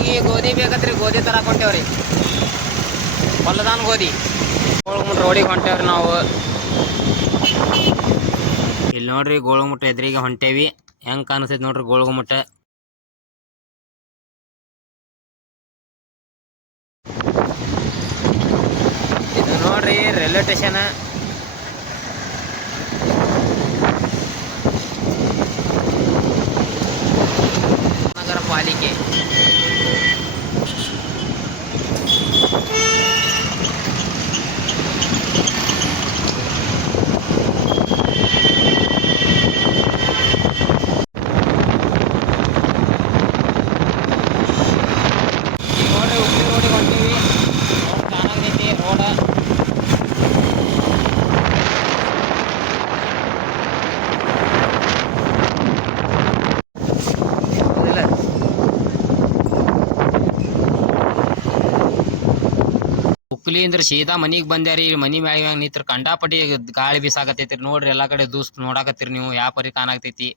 ಹುಡುಗಿಗೆ ಗೋಧಿ ಬೇಕತ್ರಿ, ಗೋಧಿ ತರಕ್ ಹೊಂಟೇವ್ರಿ. ಹೊಲದಾನ್ ಗೋಧಿ ರೋಡಿಗೆ ಹೊಂಟೇವ್ರಿ ನಾವು. ಇಲ್ಲಿ ನೋಡ್ರಿ ಗೋಳಗುಮಟ ಎದುರಿಗೆ ಹೊಂಟೇವಿ. ಹೆಂಗ್ ಕಾಣಿಸ್ತೈತಿ ನೋಡ್ರಿ ಗೋಳಗುಮಟ. ಇದು ನೋಡ್ರಿ ರೈಲ್ವೆ ಸ್ಟೇಷನ್. ನಗರ ಪಾಲಿಕೆ. ಹುಕ್ಲಿ ಅಂದ್ರೆ ಸೀದಾ ಮನಿಗೆ ಬಂದ್ಯಾರಿ. ಮನಿ ಮ್ಯಾಗ ನಿಂತ್ರ ಕಂಡಾಪಟ್ಟಿ ಗಾಳಿ ಬೀಸಾಕತೈತ್ರಿ. ನೋಡ್ರಿ ಎಲ್ಲಾ ಕಡೆ ದೂಸ್ ನೋಡಾಕತ್ತೀರಿ ನೀವು, ಯಾವ ಪರಿ ಕಾಣಾಕತೈತಿ.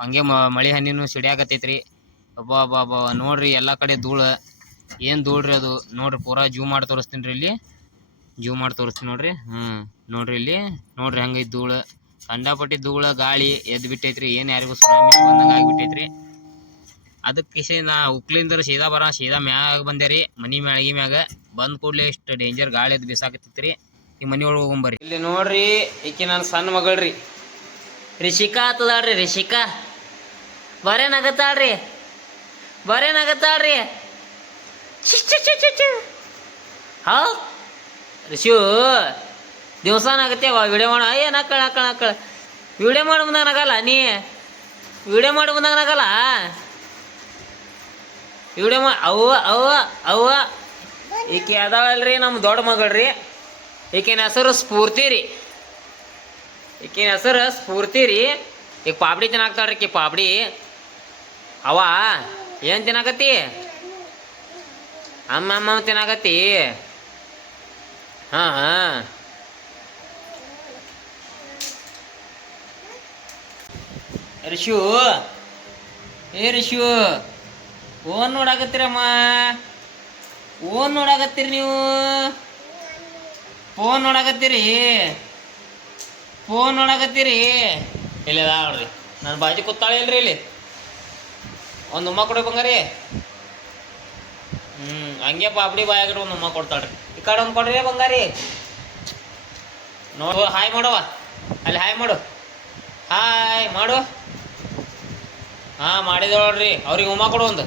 ಹಂಗೆ ಮಳಿ ಹನಿನೂ ಸಿಡಿಯಾಕತೈತ್ರಿ. ಅಬ್ಬಾ ನೋಡ್ರಿ ಎಲ್ಲಾ ಕಡೆ ಧೂಳ. ಏನ್ ಧೂಳ್ರಿ ಅದು. ನೋಡ್ರಿ ಪೂರಾ ಜೂಮ್ ಮಾಡಿ ತೋರಿಸ್ತೀನಿ ಇಲ್ಲಿ. ಜೂಮ್ ಮಾಡಿ ತೋರಿಸ್ತೀನಿ ನೋಡ್ರಿ. ನೋಡ್ರಿ ಇಲ್ಲಿ ನೋಡ್ರಿ ಹಂಗೈತಿ ಧೂಳ. ಕಂಡಾಪಟ್ಟಿ ಧೂಳ ಗಾಳಿ ಎದ್ ಬಿಟ್ಟೈತ್ರಿ. ಏನ್ ಯಾರಿಗೂ ಸುನಾಮಿ ಬಂದಂಗ ಆಗಿಬಿಟ್ಟೈತ್ರಿ. ಅದಕ್ಕೆ ನಾ ಹುಕ್ಲಿಂದ್ರ ಸೀದಾ ಮ್ಯಾಗ ಬಂದೇರಿ. ಮನಿ ಮ್ಯಾಳಗಿ ಮ್ಯಾಗ ಬಂದ್ ಕೂಡ್ಲೆ ಇಷ್ಟ ಡೇಂಜರ್ ಗಾಳಿ ಎದ್ ಬಿಸಾಕತ್ತೈತ್ರಿ. ಈ ಮನಿ ಒಳಗೆ ಹೋಗ್ಬರ್ರಿ. ಇಲ್ಲಿ ನೋಡ್ರಿ ಈಕಿ ನನ್ನ ಸಣ್ಣ ಮಗಳ್ರಿ, ರಿಷಿಕಾ ಆತದಾಳ್ರಿ. ರಿಷಿಕಾ ಬರೇನಾಗತ್ತಾಳ್ರಿ. ಹಾ ರಿಷು ದಿವ್ಸಾನಾಗತ್ತೇವ ವಿಡಿಯೋ ಮಾಡ. ಏನ್ ಅಕ್ಕಳ ವಿಡಿಯೋ ಮಾಡಿ ಬಂದಾಗ ನಗಲ್ಲ. ನೀ ವಿಡಿಯೋ ಮಾಡಿ ಬಂದಾಗ ನಗಲ್ಲ. ವಿಡಿಯೋ ಅವ್ವ ಈಕೆ ಅದಾಳಲ್ರಿ ನಮ್ಮ ದೊಡ್ಡ ಮಗಳ್ರಿ. ಈಕಿನ ಹೆಸರು ಸ್ಫೂರ್ತಿ ರೀ. ಈಗ ಪಾಪಡಿ ತಿನ್ನಾಕ್ತಾಳ್ರಿ. ಈಕಿ ಪಾಪಡಿ ಅವ ಏನು ತಿನ್ನಾಕತ್ತಿ? ಅಮ್ಮ ತಿನ್ನಾಕತ್ತಿ. ಹಾಂ ರಿಷು ಓನ್ ನೋಡಾಕತ್ತೀರಮ್ಮ. ಓನ್ ನೋಡಾಕತ್ತೀರಿ ನೀವು. ಫೋನ್ ನೋಡಾಕತ್ತೀರಿ. ಇಲ್ಲ ನೋಡ್ರಿ ನನ್ನ ಬಾಜು ಕೂತಾಳೆ ಇಲ್ರಿ. ಇಲ್ಲಿ ಒಂದು ಉಮ್ಮ ಕೊಡಿ ಬಂಗಾರಿ. ಹಂಗೆ ಪಾಪಡಿ ಬಾಯಾಗಿಡ್ರಿ ಒಂದು ಉಮ್ಮ ಕೊಡ್ತಾಳ್ರಿ. ಈ ಕಡೆ ಒಂದು ಕೊಡ್ರಿ ಬಂಗಾರಿ. ನೋಡು ಹಾಯ್ ಮಾಡುವ. ಅಲ್ಲಿ ಹಾಯ್ ಮಾಡು. ಹಾಯ್ ಮಾಡು. ಹಾಂ ಮಾಡಿದೆ ನೋಡ್ರಿ. ಅವ್ರಿಗೆ ಉಮ್ಮ ಕೊಡು. ಒಂದು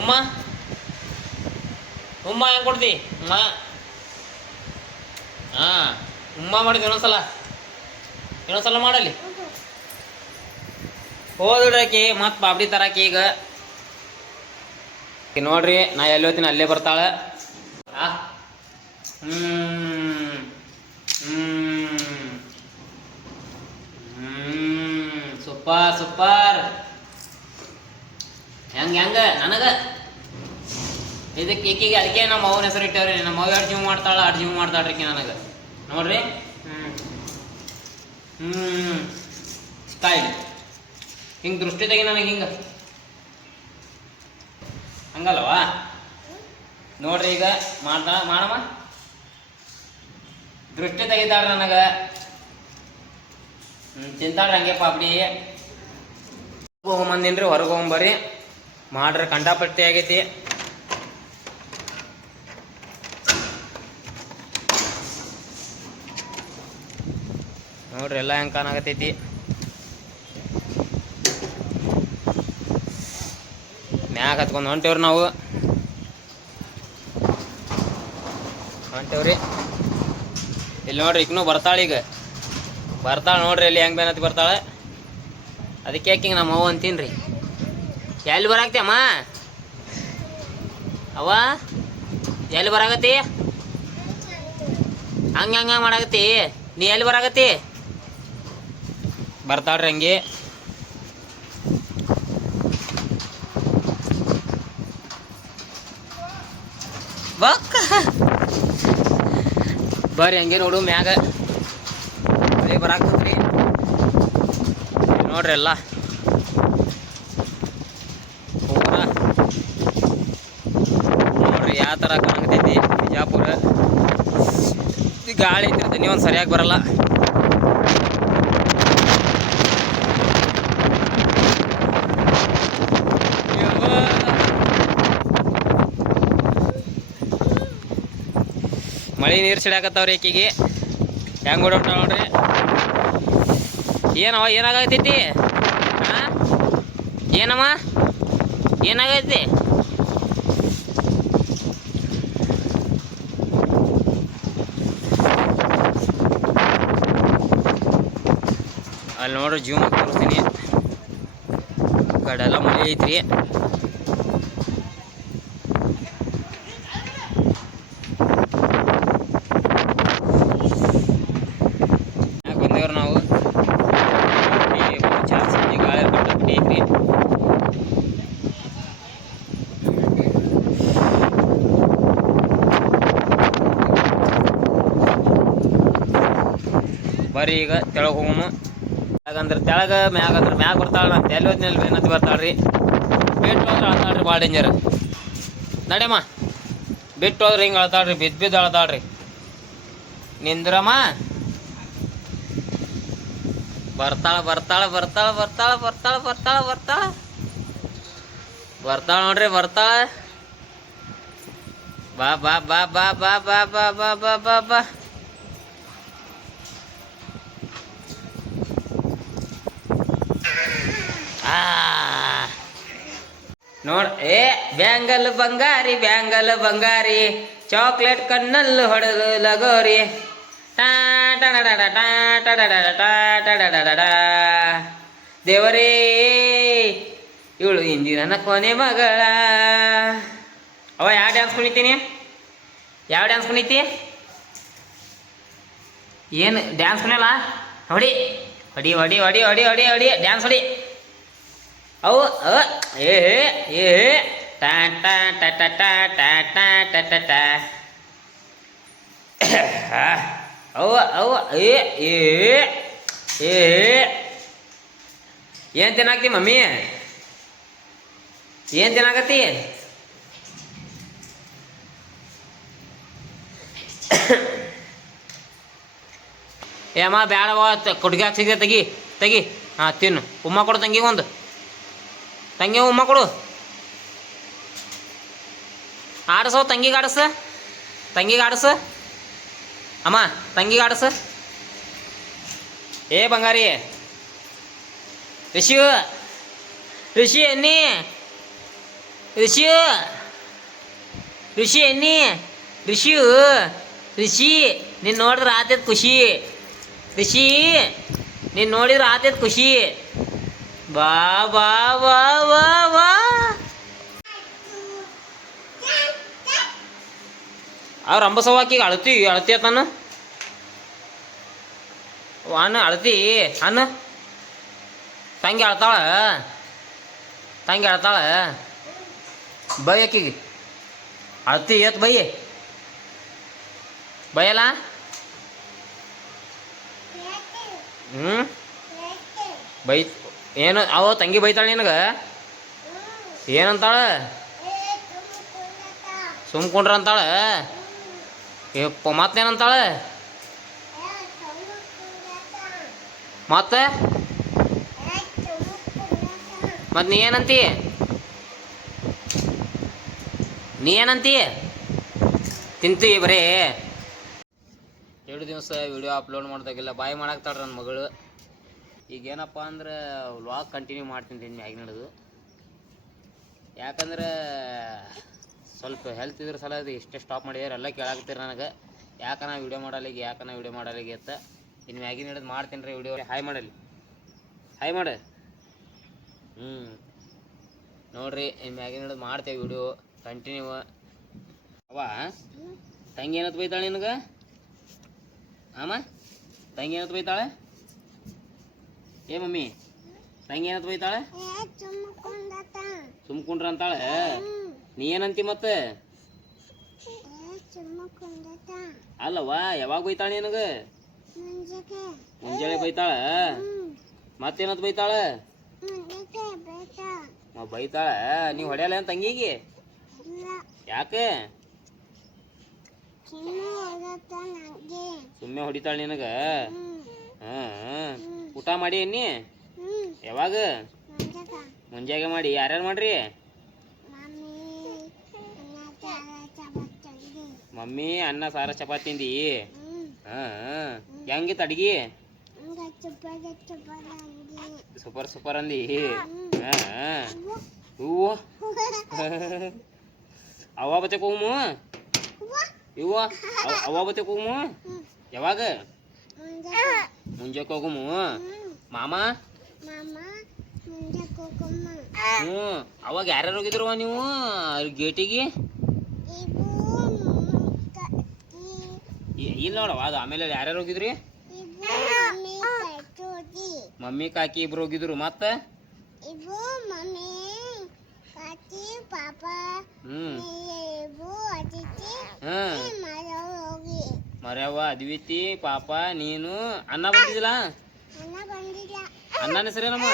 ಉಮ್ಮ ಹೆಂಗೆ ಕೊಡ್ತಿ? ಉಮ್ಮ ಹಾಂ ಉಮ್ಮ ಮಾಡಿದ್ವಿ. ಇನ್ನೊಂದ್ಸಲ ಮಾಡಲಿ. ಹೋದ್ರಾಕಿ ಮತ್ತೆ ಪಾಪಡಿ ತರಾಕಿ. ಈಗ ನೋಡ್ರಿ ನಾ ಎಲ್ಲಿ ಹೋಗ್ತೀನಿ ಅಲ್ಲೇ ಬರ್ತಾಳೆ. ಸೂಪರ್. ಹೆಂಗ ನನಗ ಇದಕ್ಕೆ ಈಕಿಗೆ ಅದಕ್ಕೆ ನಮ್ಮ ಅವ್ವನ ಹೆಸರು ಇಟ್ಟವ್ರಿ. ನಮ್ಮ ಅವ್ವ 2 ಜೀವ ಮಾಡ್ತಾಳ್ರಿ ಈಕಿ ನನಗೆ. ನೋಡ್ರಿ ಸ್ಟೈಲ್ ಹಿಂಗೆ ದೃಷ್ಟಿ ತೆಗಿ ನನಗೆ. ಹಿಂಗೆ ಹಂಗಲ್ವಾ? ನೋಡ್ರಿ ಈಗ ಮಾಡಮ್ಮ ದೃಷ್ಟಿ ತೆಗಿತಾಳ್ರಿ ನನಗೆ. ತಿಂತಾಳ್ರಿ ಹಂಗೆ ಪಾಪಡಿ. ಹೋಗ್ಬಂದಿನ್ರಿ. ಹೊರಗೆ ಹೋಗ್ಬರ್ರಿ. ಮಾಡ್ರಿ ಕಂಡಾಪಟ್ಟಿ ಆಗೈತಿ. ನೋಡ್ರಿ ಎಲ್ಲ ಹೆಂಗೆ ಕಾಣಾಕತೈತಿ. ಮ್ಯಾಗ ಹತ್ಕೊಂಡು ಹೊಂಟೇವ್ರಿ ನಾವು. ಇಲ್ಲಿ ನೋಡ್ರಿ ಈಗನೂ ಬರ್ತಾಳೆ. ನೋಡ್ರಿ ಇಲ್ಲಿ ಹೆಂಗೆ ಬೇನತಿ ಬರ್ತಾಳೆ. ಅದಕ್ಕೆ ಯಾಕಿಂಗೆ ನಮ್ಮ ಅವ್ವ ಅಂತೀನ್ರಿ. ಎಲ್ಲಿ ಬರಾಕ್ತಿಯಮ್ಮ ಅವ್ವ? ಎಲ್ಲಿ ಬರಾಕತ್ತಿ? ಹಂಗೆ ಮಾಡಾಕತ್ತಿ ನೀ? ಎಲ್ಲಿ ಬರಾಕತ್ತಿ? ಬರ್ತಾಳ್ರಿ ಹಂಗೆ. ಬರ್ರಿ ಹಂಗೆ ನೋಡು ಮ್ಯಾಗ ಮಳೆ ಬರಾಕ್ತೈತ್ರಿ. ನೋಡ್ರಿ ಎಲ್ಲ ಪೂರಾ ಯಾವ ಥರ ಕಾಣತೈತಿ ಬಿಜಾಪುರ. ಗಾಳಿ ಐತಿ, ದನಿ ಒಂದು ಸರಿಯಾಗಿ ಬರಲ್ಲ. ಮಳೆ ನೀರು ಸಿಡಾಕತ್ತವ್ರಿ ಆಕಿಗೆ. ಹೆಂಗೆ ಓಡಾಡ್ತಾವ ನೋಡ್ರಿ. ಏನವ ಏನಾಗತೈತಿ? ಏನಮ್ಮ ಏನಾಗೈತಿ? ಅಲ್ಲಿ ನೋಡ್ರಿ ಜೀವ ತೋರಿಸ್ತೀನಿ. ಕಡೆ ಎಲ್ಲ ಮಳೆ ಐತ್ರಿ. ಬಂದೇವ್ರಿ ನಾವು. ಗಾಳಿ ಕಟ್ಟಾಪಟ್ಟಿ ಐತ್ರಿ. ಬರ್ರಿ ಈಗ ತೆಳಗೆ ಹೋಗಮ್ಮ. ಯಾಕಂದ್ರೆ ತೆಳಗ ಮ್ಯಾಗಂದ್ರೆ ಮ್ಯಾಗ ಬರ್ತಾಳ. ನಾನು ತೆಲ್ ಹೋದ್ನಲ್ಲಿ ಏನಂತ ಬರ್ತಾಳ್ರಿ. ಬಿಟ್ಟು ಹೋದ್ರೆ ಅಳ್ತಾಳ್ರಿ, ಭಾಳ ಡೇಂಜರ್. ನಡಿಯಮ್ಮ, ಬಿಟ್ಟು ಹೋದ್ರೆ ಹಿಂಗೆ ಅಳ್ತಾಳ್ರಿ, ಬಿದ್ದು ಅಳ್ತಾಳ್ರಿ. ನಿಂದ್ರಮ್ಮ. ಬರ್ತಾಳ ಬರ್ತಾಳ ಬರ್ತಾಳ ಬರ್ತಾಳ ಬರ್ತಾಳ ಬರ್ತಾಳ ಬರ್ತಾಳ ಬರ್ತಾಳ ನೋಡ್ರಿ, ಬರ್ತಾಳ. ಬಾ ಬಾ ಬಾ ಬಾ ಬಾ ಬಾ ಬಾ ಬಾ ಬಾ ಬಾ ಬಾ. ನೋಡ್ ಬ್ಯಾಂಗಲ್ ಬಂಗಾರಿ, ಬ್ಯಾಂಗಲ್ ಬಂಗಾರಿ, ಚಾಕ್ಲೇಟ್ ಕಣ್ಣಲ್ಲಿ ಹೊಡೆದು ಲಗೋರಿ. ದೇವರೇ ಇವಳು ಇಂದಿನ ಕೊನೆ ಮಗಳ. ಅವ ಯಾವ ಡ್ಯಾನ್ಸ್ ಕುಣಿತೀನಿ? ಯಾವ ಡ್ಯಾನ್ಸ್ ಕುಣಿತಿ? ಏನು ಡ್ಯಾನ್ಸ್ ಕುಣಿಯಲ್ಲ? ಹೊಡಿ ಹೊಡಿ ಹೊಡಿ ಹೊಡಿ ಹೊಡಿ ಹೊಡಿ ಹೊಡಿ ಡ್ಯಾನ್ಸ್ ಹೊಡಿ. ಅವು ಏ ಏ ಟಾ ಟಾ ಟಾ ಟಾ ಟಾ ಟಾ ಟಾ ಟಾ ಟಾ ಟಾ. ಅವ ಅವ ಏ ಏ ಏ ಏನು ತಿನ್ನಾಕ್ತಿ ಮಮ್ಮಿ? ಏನು ತಿನ್ನಾಕತ್ತಿ? ಏಮ್ಮ ಬ್ಯಾಡವ, ಕುಡ್ಗೆ ಸಿಗದೆ ತೆಗಿ ತೆಗಿ. ಹಾಂ ತಿನ್ನು. ಉಮ್ಮ ಕೊಡು ತಂಗಿ, ಒಂದು ತಂಗಿ ಉಮ್ಮ ಕೊಡು. ಆಡಸೋ ತಂಗಿಗೆ ಆಡಸ, ತಂಗಿಗೆ ಆಡಸ. ಅಮ್ಮ ತಂಗಿಗೆ ಆಡಸ. ಏ ಬಂಗಾರಿ ರಿಷಿ, ರಿಷಿ ಎನ್ನಿ, ರಿಷಿ ರಿಷಿ ಎನ್ನಿ, ರಿಷಿ ರಿಷಿ ನೀನು ನೋಡಿದ್ರೆ ಆತೈತೆ ಖುಷಿ. ರಿಷಿ ನೀನು ನೋಡಿದ್ರೆ ಆತೈತೆ ಖುಷಿ. ಬಾ ಬಾ ಬಾ ಬಾ ಬಾ. ಅವ್ರು ಅಂಬಸವಾಕಿಗೆ ಅಳತಿ ಅಳತಿ ಅತ್ತಾನ. ಅನ್ನ ಅಳತಿ ಅನ್ನ. ತಂಗಿ ಅಳ್ತಾಳ, ತಂಗಿ ಅಳ್ತಾಳ. ಬೈ ಆಕಿಗೆ ಅಳತಿ ಏತ್ ಬೈ ಬೈಯಲ್ಲ. ಬೈ ಏನು ಅವ ತಂಗಿ ಬೈತಾಳೆ ನಿನಗೆ? ಏನಂತಾಳ? ಸುಮ್ಕೊಂಡ್ರ ಅಂತಾಳೆ. ಯಪ್ಪ ಮತ್ತೇನಂತಾಳೆ? ಮತ್ತೆ ಮತ್ತೆ ನೀ ಏನಂತಿ? ನೀ ಏನಂತಿ? ತಿಂತೀವಿ ಬರೀ. 2 ದಿವಸ ವಿಡಿಯೋ ಅಪ್ಲೋಡ್ ಮಾಡ್ದಾಗೆಲ್ಲ ಬಾಯ್ ಮಾಡಾಕ್ತಾಳ್ರಿ ನನ್ನ ಮಗಳು. ಈಗೇನಪ್ಪ ಅಂದ್ರೆ ವ್ಲಾಗ್ ಕಂಟಿನ್ಯೂ ಮಾಡ್ತೀನಿ ಮ್ಯಾಗ ನಡೆದು. ಯಾಕಂದ್ರೆ ಸ್ವಲ್ಪ ಹೆಲ್ತ್ ಇದ್ರ ಸಲ ಇಷ್ಟೇ ಸ್ಟಾಪ್ ಮಾಡಿದಾರೆ. ಎಲ್ಲ ಕೇಳಾಕ್ತೀರಿ ನನಗೆ, ಯಾಕನ ವಿಡಿಯೋ ಮಾಡಲಿಗೆ, ಯಾಕನ ವಿಡಿಯೋ ಮಾಡಲಿಗೆ ಅಂತ. ಇನ್ನು ಮ್ಯಾಗಿನ ಹಿಡಿದು ಮಾಡ್ತೀನಿ ರೀ ವಿಡಿಯೋ. ಹಾಯ್ ಮಾಡಲಿ, ಹಾಯ್ ಮಾಡು. ನೋಡ್ರಿ, ಇನ್ನು ಮ್ಯಾಗಿನ ಹಿಡಿದು ಮಾಡ್ತೇವೆ ವಿಡಿಯೋ ಕಂಟಿನ್ಯೂ. ಅವ ತಂಗಿ ಏನತ್ ಬೈತಾಳೆ ನಿನಗೆ? ಆಮ ತಂಗಿ ಏನತ್ ಬೈತಾಳೆ? ಏ ಮಮ್ಮಿ ತಂಗಿ ಏನತ್ ಬೈತಾಳೆ? ಸುಮ್ಕೊಂಡ್ರ ಅಂತಾಳೆ. ನೀ ಏನಂತಿ ಮತ್ತೆ? ಅಲ್ಲವಾ ಯಾವಾಗ ಬೈತಾಳೆ ನಿನಗೆ? ಮುಂಜಾನೆ ಬೈತಾಳೆ. ಮತ್ತೇನತ್ ಬೈತಾಳೆ? ಬೈತಾಳೆ. ನೀವು ಹೊಡೆಯಲ್ಲ ಏನು ತಂಗಿಗೆ? ಯಾಕೆ? ಸುಮ್ಮನೆ ಹೊಡಿತಾಳ ನಿನಗ? ಊಟ ಮಾಡಿ ಅನ್ನಿ? ಯಾವಾಗ? ಮುಂಜಾಗೆ ಮಾಡಿ. ಯಾರ್ಯಾರು ಮಾಡ್ರಿ? ಮಮ್ಮಿ ಅನ್ನ ಸಾರ ಚಪಾತಿ ತಿಂದಿ? ಹೆಂಗಿತ್ತು ಅಡ್ಗಿ? ಸೂಪರ್ ಸೂಪರ್ ಅಂದಿ? ಹೂವು ಅವ್ವ ಬತ್ತಕ್ಕೆ ಹೋಗಮು? ಇವ್ವ ಅವ್ವ ಬತ್ತಕ್ಕೆ ಹೋಗಮು? ಯಾವಾಗ? ಮುಂಜಾಕ್ಕೆ ಹೋಗಮು? ಮಾಮ? ಅವಾಗ ಯಾರ್ಯಾರು ಹೋಗಿದ್ರು ನೀವು ಗೇಟಿಗೆ? ಇಲ್ಲ ನೋಡವ, ಅದು ಆಮೇಲೆ ಯಾರ್ಯಾರು ಹೋಗಿದ್ರಿ? ಮಮ್ಮಿ ಕಾಕಿ ಇಬ್ರು ಹೋಗಿದ್ರು. ಮತ್ತ ಮರ್ಯವ್ವ, ಅದ್ವಿತಿ, ಪಾಪ, ನೀನು. ಅಣ್ಣ ಬಂದಿದ್ದಿಲ್ಲ? ಅಣ್ಣನ ಹೆಸರೇನಮ್ಮ?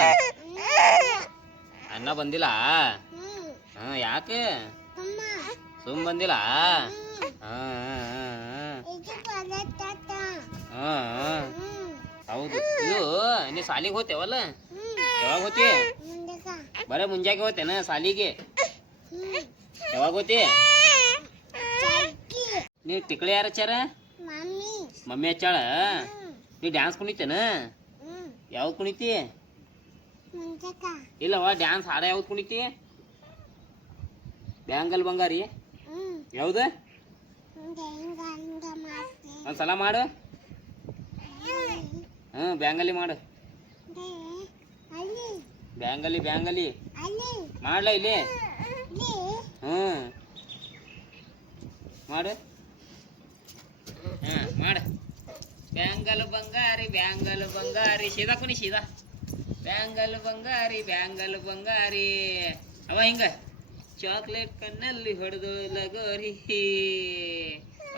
ಅಣ್ಣ ಬಂದಿಲ್ಲ? ಯಾಕೆ ಸುಮ್ ಬಂದಿಲ್ಲ? ಹೌದು. ಇದು ನೀ ಸಾಲಿಗೆ ಹೋತೇವಲ್ಲ? ಯಾವಾಗ ಹೋತಿ? ಬರೇ ಮುಂಜಾಗೆ ಹೋತೇನ ಸಾಲಿಗೆ? ಯಾವಾಗ ಹೋತಿ? ನೀ ತಿಕ್ಳಿ ಯಾರ ಹಚ್ಚಾರ? ಮಮ್ಮಿ ಹಚ್ಚಾಳ? ನೀ ಡ್ಯಾನ್ಸ್ ಕುಣಿತೇನ? ಯಾವ್ದು ಕುಣಿತಿ? ಇಲ್ಲವ, ಡ್ಯಾನ್ಸ್ ಹಾಡ ಯಾವ್ದು ಕುಣಿತಿ? ಬ್ಯಾಂಗಲ್ ಬಂಗಾರಿ ಯಾವ್ದು? ಒಂದ್ಸಲ ಮಾಡು. ಬ್ಯಾಂಗಲಿ ಮಾಡು. ಬ್ಯಾಂಗಲಿ ಬ್ಯಾಂಗಲಿ ಮಾಡ್ಲ ಇಲ್ಲಿ. ಮಾಡು. ಮಾಡ. ಬ್ಯಾಂಗಲ್ ಬಂಗಾರಿ ಬ್ಯಾಂಗಲ್ ಬಂಗಾರಿ. ಸೀದಾ ಕುನಿ ಸೀದಾ. ಬ್ಯಾಂಗಲ್ ಬಂಗಾರಿ ಬ್ಯಾಂಗಲ್ ಬಂಗಾರಿ. ಅವ ಹಿಂಗ ಚಾಕ್ಲೇಟ್ ಕಣ್ಣಲ್ಲಿ ಹೊಡೆದು ಲಗೋರಿ.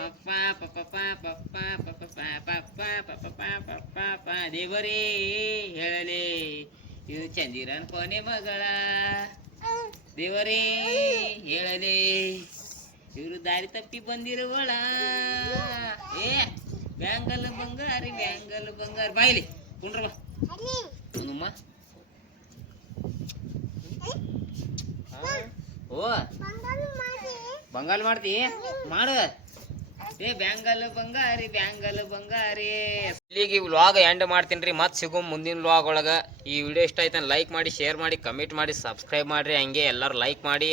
ಪಪ್ಪ ಪಪ್ಪ ಪಪ್ಪ ಪಪ್ಪ ಪಪ್ಪ ಪಪ್ಪ ದೇವರೇ ಹೇಳಲೇ ಇದು ಚಂದಿರನ್ ಕೊನೆ ಮಗಳ. ದೇವರೇ ಹೇಳಲೇ ಇವರು ದಾರಿ ತಪ್ಪಿ ಬಂದಿರುವಳ. ಏ ಬ್ಯಾಂಗಲ್ ಬಂಗಾರಿ ಬ್ಯಾಂಗಲ್ ಬಂಗಾರಿ. ಬಾಯಿಲಿ ಕುಂಡ್ರ ಬಾ. ಕುಂದಮ್ಮ. ಓ ಬಂಗಾಲ್ ಮಾಡ್ತಿ? ಮಾಡು. ಏ ಬ್ಯಾಂಗಲ್ ಬಂಗಾರಿ ಬ್ಯಾಂಗಲ್ ಬಂಗಾರಿ. ಇಲ್ಲಿಗೆ ಈ ವ್ಲಾಗ್ ಎಂಡ್ ಮಾಡ್ತೀನಿ ರೀ. ಮತ್ತೆ ಸಿಗೋ ಮುಂದಿನ ವ್ಲಾಗ್ ಒಳಗೆ. ಈ ವಿಡಿಯೋ ಇಷ್ಟ ಆಯ್ತು ಲೈಕ್ ಮಾಡಿ, ಶೇರ್ ಮಾಡಿ, ಕಮೆಂಟ್ ಮಾಡಿ, ಸಬ್ಸ್ಕ್ರೈಬ್ ಮಾಡಿರಿ. ಹಂಗೆ ಎಲ್ಲರೂ ಲೈಕ್ ಮಾಡಿ.